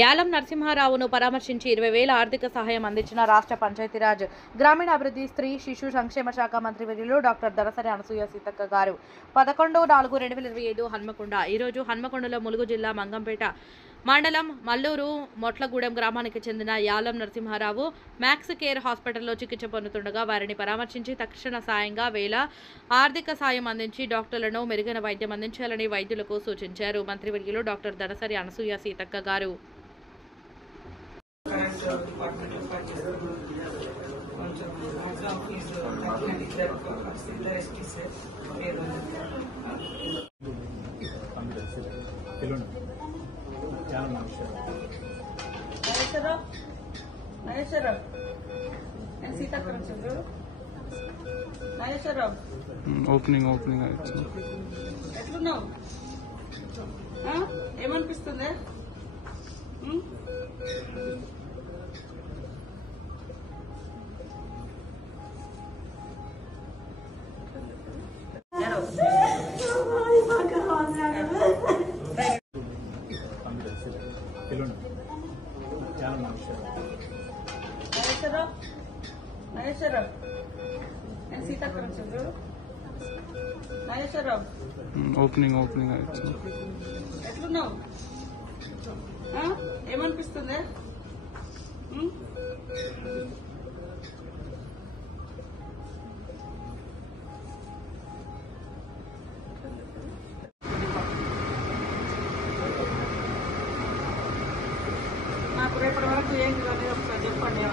యాలం నరసింహారావును పరామర్శించి 20,000 ఆర్థిక సహాయం అందించిన రాష్ట్ర పంచాయతీరాజ్ గ్రామీణాభివృద్ధి స్త్రీ శిశు సంక్షేమ శాఖ మంత్రి వర్యులు డాక్టర్ దనసరి అనసూయ సీతక్క గారు 11/4/2025 హన్మకొండ. ఈరోజు హన్మకొండలో ములుగు జిల్లా మంగంపేట మండలం మల్లూరు మొట్లగూడెం గ్రామానికి చెందిన యాలం నరసింహారావు మ్యాక్స్ కేర్ హాస్పిటల్లో చికిత్స పొందుతుండగా వారిని పరామర్శించి తక్షణ సాయంగా 1,000 ఆర్థిక సాయం అందించి డాక్టర్లను మెరుగైన వైద్యం అందించాలని వైద్యులకు సూచించారు. మంత్రివర్యులు డాక్టర్ దనసరి అనసూయ సీతక్క గారు. ఓపెనింగ్ ఎట్లున్నావు? ఏమనిపిస్తుంది? ఓపెనింగ్ ఎట్లున్నావు? ఏమనిపిస్తుంది? నాకు రేపటి వరకు ఏం చెప్పండి.